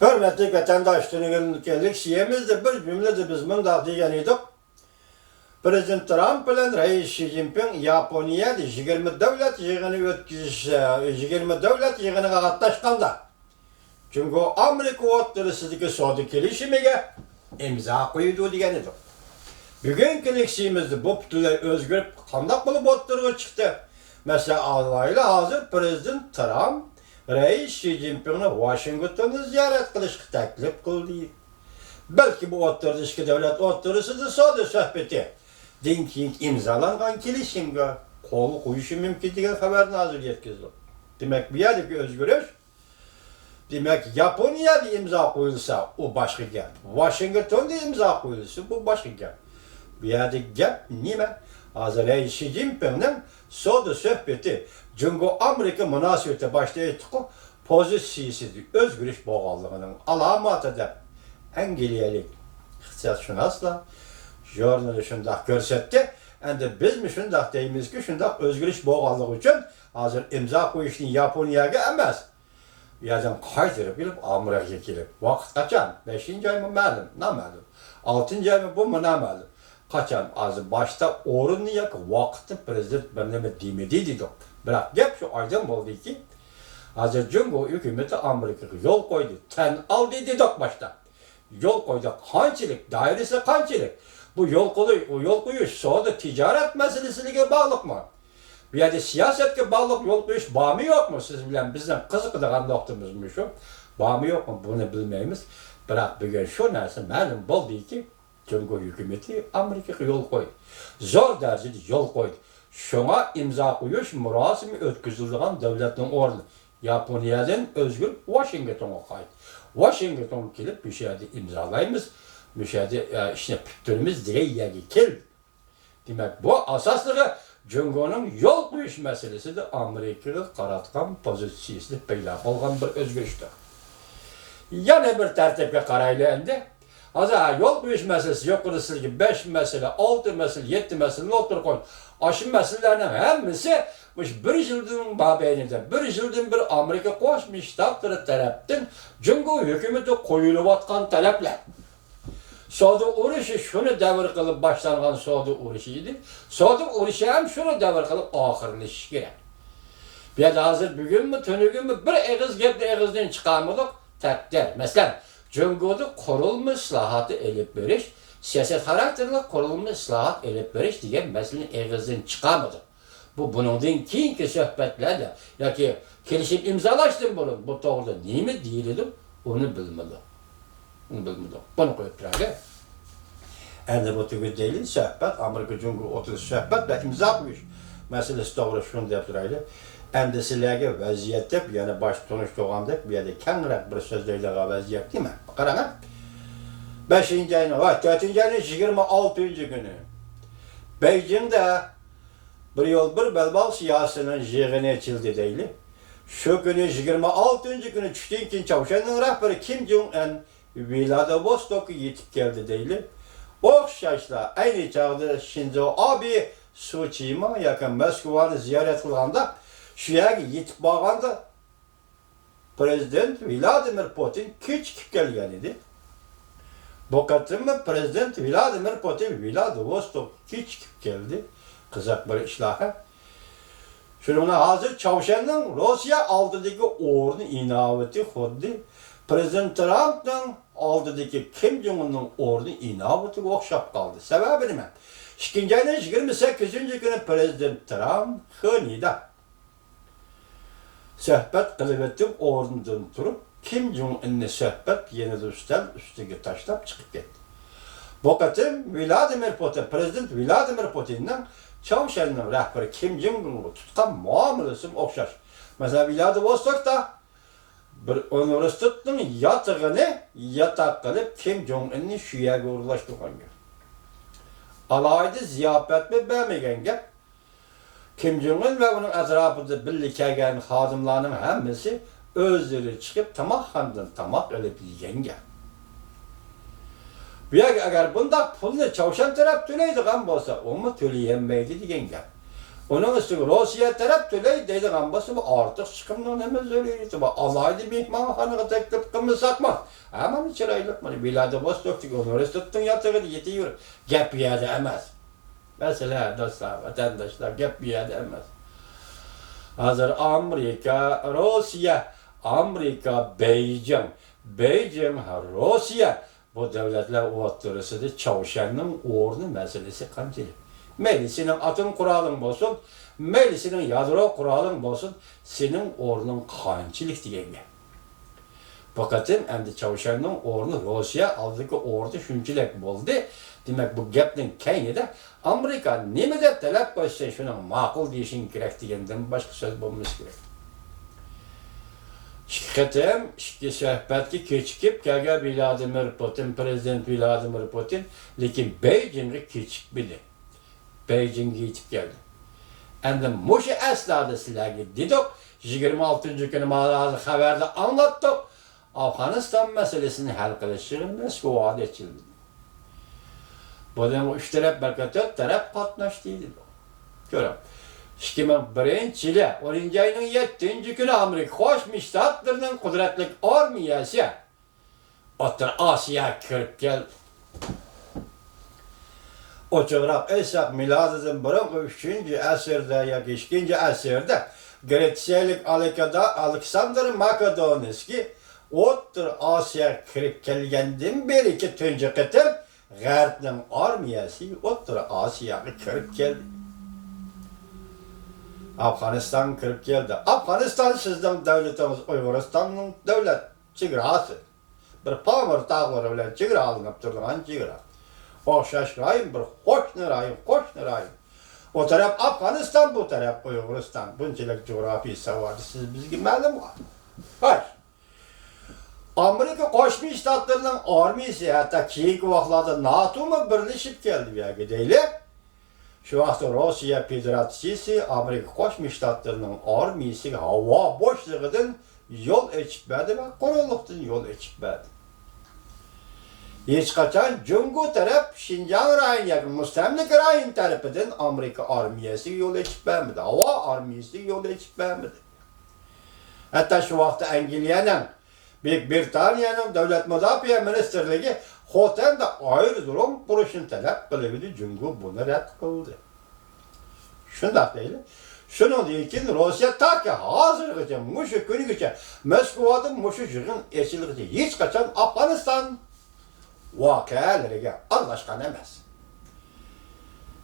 Hürmetli vatandaşlarının geldik şiyemizde bir cümlede biz mındak diyen idik. Prezident Trump bilen Reis Xi Jinping Yaponiýada 20 devlet yığını ötkiziş, 20 devlet yığınına katlaşkanda. Çünkü Amerika oturusudaki soğudu kelişimige imza koydu diyen idik. Bugün kelişimizde bu bütünler özgürüp kandak bulup oturuğa çıktı. Mesela Allah'ıyla hazır Prezident Trump Reis Xi Jinping'ni Washington'u ziyaret kılışkı teklif kıldı. Belki bu oturuşki devlet oturusunda soğudu sohbeti. Dinkin imzalangan kelişimge kol koyuşu mümkün diye haberini hazır yetkizdi. Demek bir yerdeki özgürlük, demek Japonya'da imza koyulsa o başka gap. Washington'da imza koyulsa bu başka gap. Bir yerdeki gap nime? Hazır Reis Xi Jinping'nin soğudu sohbeti, çünkü Amerika münasebeti başlayıp pozisyası özgürlük boğallığının alamatı da engelleyelik. İhtisas şunasla, jurnali şundak görsetti. Endi biz mi şundak deyimiz ki şundak özgürlük boğallığı için hazır imza koyuşun Yaponiyaga emas. Yazan kaytırıp bilip Amerika'ya gelip. Vakit kaçan? 5. ay mı məlum? Ne məlum? 6. ay mı bu mu ne məlum? Kaçan? Az başta orunu yak vakti prezident benimle demediydi. Bırak gep şu aydın oldu ki hazır Cumhur hükümeti Amerika'ya yol koydu. Ten al dedi başta. Yol koydu. Kançılık, dairesi kançılık. Bu yol koyuş sonra ticaret meselesine bağlı mı? Bir yerde siyasetke bağlı yol koyuş bağ mı yok mu? Siz bilen bizden kızıkıdan noktamız mı şu? Bağ mı yok mu? Bunu bilmeyimiz. Bırak bugün şu neresi malum oldu ki Cumhur hükümeti Amerika'ya yol koydu. Zor derecede yol koydu. Şuna imza koyuş murasimi ötküzüldüğün devletin ordu. Japonya'dan özgür Washington'a kaydı. Washington'a gelip bir şeyde imzalayımız. Bir şeyde işte püttürümüz diye geldi. Demek bu asaslığı Cumhur'un yol koyuş meselesi de Amerika'da karatkan pozisyonu peyda olan bir özgürlüktür. Yani bir tertipke karaylı endi. Azar yol koyuş meselesi yok kırısıl gibi 5 mesele, 6 mesele, 7 mesele otur koy. Aşı meselelerinin hepsi bir yıldan babeyinde, bir yıldan bir Amerika koşmuş taktırı taraftan Cumhur hükümeti koyuluvatkan talepler. Soğudu uğraşı şunu devir kılıp başlanğan soğudu uğraşıydı. Soğudu uğraşı hem şunu devir kılıp ahırlaşış gerek. Bir de hazır bugün mü, tönügün mü bir eğiz geldi eğizden çıkarmadık takdir. Mesela Cumhur'da kurulma islahatı elip veriş, siyaset karakterli kurulma islahat elip veriş diye meselenin eğizden çıkarmadık. Bunun keyinki sohbetlerde ya ki kelişip imzalaştım bunun. Bu doğruda niye mi değildim onu bilmeli. Bunu koyup durardı. Endi bu tügü değil, sohbet, Amerika Cumhuriyeti oturuş sohbet ve imza koyuş meselesi doğru şunu deyip durardı. Endi sizlerge vaziyet deyip, yani baş sonuç doğandayıp bir yerde kendirak bir sözleriyle vaziyet değil mi? Karana. 5. ayının, 4. ayının 26. günü. Beijing'de bir yol bir belbal siyasının yığını açıldı değil. Şu günü 26. günü düştüğün için Çavuşan'ın rehberi Kim Jong-un Vladivostok'a yetip geldi değil. Okşaşla aynı çağda Shinzo Abe Sochi'ma yakın Moskova'nı ziyaret kılganda şu yerge yetip bağanda Prezident Vladimir Putin küçük gelgen idi. Bu katımı Prezident Vladimir Putin Vladivostok küçük geldi. Kızak bir işlaha. Şuna hazır Çavuşan'ın Rusya aldıdaki ordu inaveti xuddi Prezident Trump'dan aldıdaki Kim Jong-un'un ordu inaveti okşap kaldı. Sebebi nime? 2. ayının 28. günü Prezident Trump Hını'da sohbet kılıvetip ordundan turup Kim Jong-un'la sohbet yeni üstüge taşlap çıkıp gitti. Bu katım Vladimir Putin, Prezident Vladimir Putin'den Çavuşan'ın rehberi Kim Jong-un'u tutkan muamelesi okşar. Mesela Vladivostok'ta bir üniversitenin yatağını yatak kılıp Kim Jong-un'u şu yerge uğurlaştırgan gel. Alaydı ziyafet mi vermegen gel. Kim Jong-un ve onun etrafında birlikte hadimlarının hepsi özleri çıkıp tamak öyle bilgen gel. Eğer bunda pulunu Çavuşan taraf töleydi kan bolsa, onu töleyemeydi diyen gel. Onun üstüne Rusya taraf tüley deydiğen bası bu artık çıkımdan hemen öyleydi. Allah'ıydı mehmanxanaga teklif kılmasak mı? Aman çıraylık mı? Vladivostok'taki üniversitetin yatığı yetiyor. Gap bir yerde emez. Mesela dostlar, vatandaşlar gap bir yerde emez. Hazır Amerika, Rusya, Amerika, Beijing, Rusya bu devletler ortasında Çavuşan'ın ordu meselesi kancılı. Senin atın kuralın olsun, senin yadro kuralın olsun, senin ordunun kançılık diyenge. Fakat endi Çavuşan'ın ordu Rusya aldığı ordu şunçilek oldu. Demek bu gapning kayni de Amerika neme de talep koysa şuna makul deyişin gerek diyenden başka söz bulmuş gerek. Şirketim, sohbetki keçikip gelge Vladimir Putin, Prezident Vladimir Putin, lekin Beijing'e keçik bili. Beijing'e yetip geldi. Endi muşu eslada sizlerge dedik, 26. günü mağazı haberde anlattık. Afganistan meselesini hal kılışırın Moskva'da açıldı. Bu da üç taraf belki dört taraf patnaştıydı. Görün. 2001 yılı 10. ayının 7. günü Amerika Koşmuş Ştatlarının kudretli armiyası Orta Asya'ya kirip geldi. O çığırak esek miladından bırın 3. əsrdə ya 2. əsrdə Gretsiyalık Aleksandr Makedonski Orta Asya'ya kirip gelgenden beri ki tünce kıtır G'arbning armiyasi Orta Asya'ya kirip geldi. Afganistan kirip geldi. Afganistan sizden devletimiz Uyguristan'ın devlet çigrası. Bir pamir dağları bilen çigra alınıp durduğun çigra. Oxşaş rayın bir hoşnu rayın. O taraf Afganistan, bu taraf Uyguristan. Bunçilik coğrafi savadı siz bizge ma'lum var. Hayır. Amerika Qo'shma Shtatlarning armiyasi hatta keyingi vaqtlarda NATO mu birleşip geldi bir yerga deylik. Şu vaqtda Rossiya Federatsiyasi Amerika Qo'shma Shtatlarning armiyasiga havo boshlig'idan yo'l ochibmadi va qurolliqdan yo'l ochibmadi. Hech qachon Jungo taraf Şinjan rayoniga mustamlik rayon tarafidan Amerika armiyasiga yo'l ochibmadi. Havo armiyasiga yo'l ochibmadi. Hatta şu vaqtda Angliyaning Büyük Britanya'nın Devlet Müdafiye Ministerliği Xotan'da ayrı durum kuruşun talep kılıyordu. Jungo bunu red kıldı. Şundak değil. Şunun için Rusya ta ki hazırlıkça, muşu günügüçe Moskova'da muşu jığın eşilikçe hiç kaçan Afganistan vakalarına anlaşkan emez.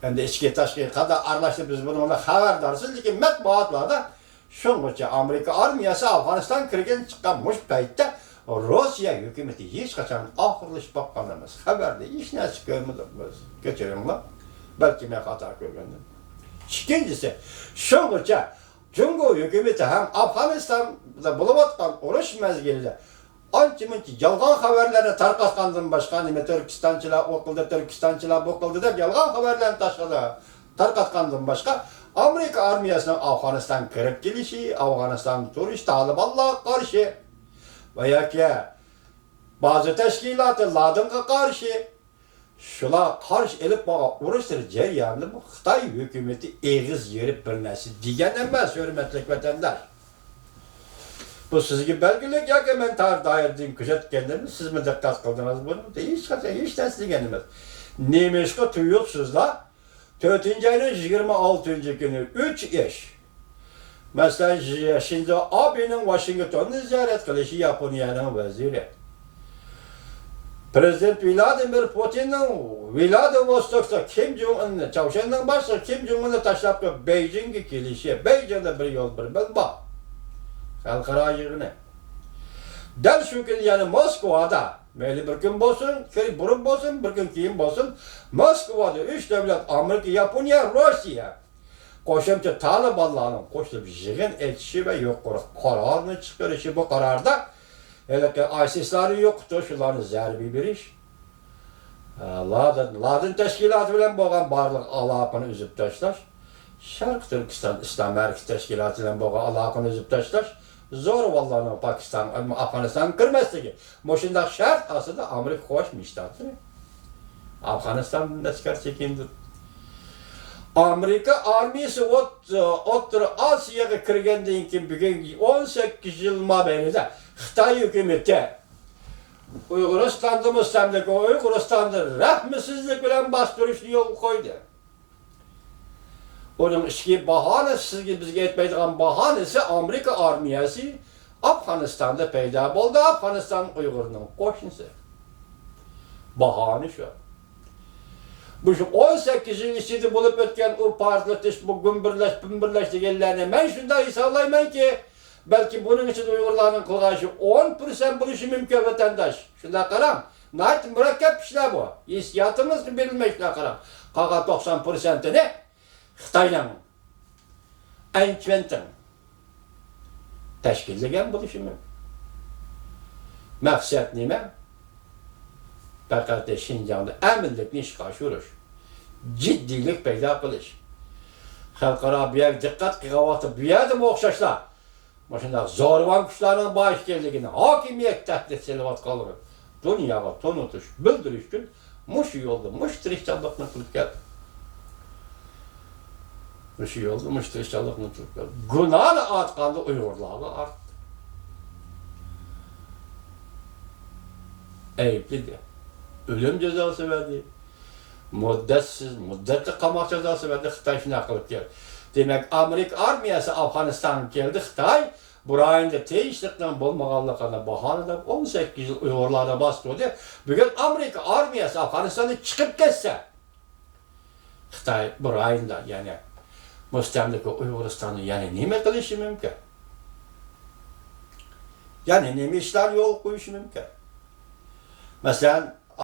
Hem de içki taşkı kadar anlaştı biz bunu ona haberdarsız. Lekin matbuatlarda şunca Amerika armiyası Afganistan kirgen çıkanmış paytda Rusya hükümeti hiç kaçan ahırlış bakmanımız haberde hiç ne çıkıyormudur biz geçerimler. Belki ben hata göründüm. İkincisi şunca Jungo hükümeti hem Afganistan'da buluvatkan uğraş mezgilinde ançımınki yalgan haberlerini tarqatkandan başka nime Türkistançılar okıldı da yalgan haberlerini tarqatkandan başka Amerika armiyasının Afganistan kirip gelişi, Afganistan turist Taliban'la karşı veya ki bazı teşkilatı Ladin'e karşı şula karşı elip bağa uğraştır ceryanlı bu Xitay hükümeti eğiz yerip bilmesi diyen emez hürmetlik vatandaş. Bu sizgi belgelik ya ki ben dair kuşat kendimi siz mi dikkat kıldınız bunu? Hiç tesligenimiz. Neymişki tuyuksuzla 4. ayının 26. günü 3 iş. Mesela şimdi abinin Washington'u ziyaret kılışı Japonya'nın veziri. Prezident Vladimir Putin'in Vladivostok'ta Kim Jong-un'u, Çavuşan'dan başka Kim Jong-un'u taşlap ki Beijing'e gelişi. Beijing'de bir yol bir bak. Halkara yığını. Del şu gün yani Moskova'da Meyli bir gün olsun, burun olsun, bir gün keyin olsun. Moskova'da 3 devlet Amerika, Japonya, Rusya qo'shimcha Talibanlarning qo'shilib yig'in etishi va yuqori qarorni chiqarishi bu qarorda ISIS'larni yo'qotish, ularni zarba berish, Ladin tashkiloti bilan bo'lgan barliq aloqani uzib tashlash, Sharq Turkiston Islom Harakati tashkiloti bilan bo'lgan aloqani uzib tashlash, zo'ravonlarning Pokiston, Afg'oniston kirmasligi. Shunday shart aslida Amerika Qo'shma Shtatlar Afg'onistondan tashqari chekindir. Amerika armiyasi O'rta Osiyoga kirgandan keyin bugun 18 yil mobaynida Xitoy hukumati Uyg'uristonda mustamlaka, Uyg'uristonda rahmsizlik bilan bostirishni yo'l qo'ydi. Onun ichki bahonasi sizga bizga aytmaydigan bahonasi Amerika armiyasi Afg'onistonda paydo bo'ldi. Afg'oniston Uyg'urning qo'shnisi. Bahona shu. Bu 18 yil ichida bo'lib o'tgan u portlatish, bu gümbirlash deganlarni men shunday hisoblaymanki, belki buning için Uyg'urlarning qilg'ashi 10% bo'lishi mumkin vatandosh. Shunda qarang, nayt murakkab ishlar bu. Hissiyotimiz berilmay ishlar qarang. Qolgan 90%ni Xitoydan Anchventin tashkillagan bo'lishi mumkin. Maqsad nima? Faqat Şinjan'da aminlikni ishga oshirish, jiddiylik paydo qilish. Xalqaro bu yer diqqat qilyapti, bu yerda o'xshashlar. Maşında zorvan kuşlarının başkenligini hakimiyet tehdit selayotganligi dunyoga tonutish, bildirish uchun mush yo'lda tirishchanlikni qilib keldi. Mush yo'lda tirishchanlikni qilib keldi. Gunohni ortganda Uyg'urlarga ortdi. Ayblidi. Ölüm cezası verdi. Muddatli qamoq cezası verdi. Xitoy shunday qilib keldi. Demek Amerika armiyasi Afg'onistonga keldi. Xitoy bu rayonda tinchlikdan bo'lmaganligini bahonalab 18 yil Uyg'urlarni bostirdi. Bugun Amerika armiyasi Afg'onistondan chiqib ketsa, Xitoy bu rayonda, ya'ni mustamlaka Uyg'uristonni yana nima qilishi mumkin? Yani nima ishlar yo'l qo'yishi mumkin? Masalan,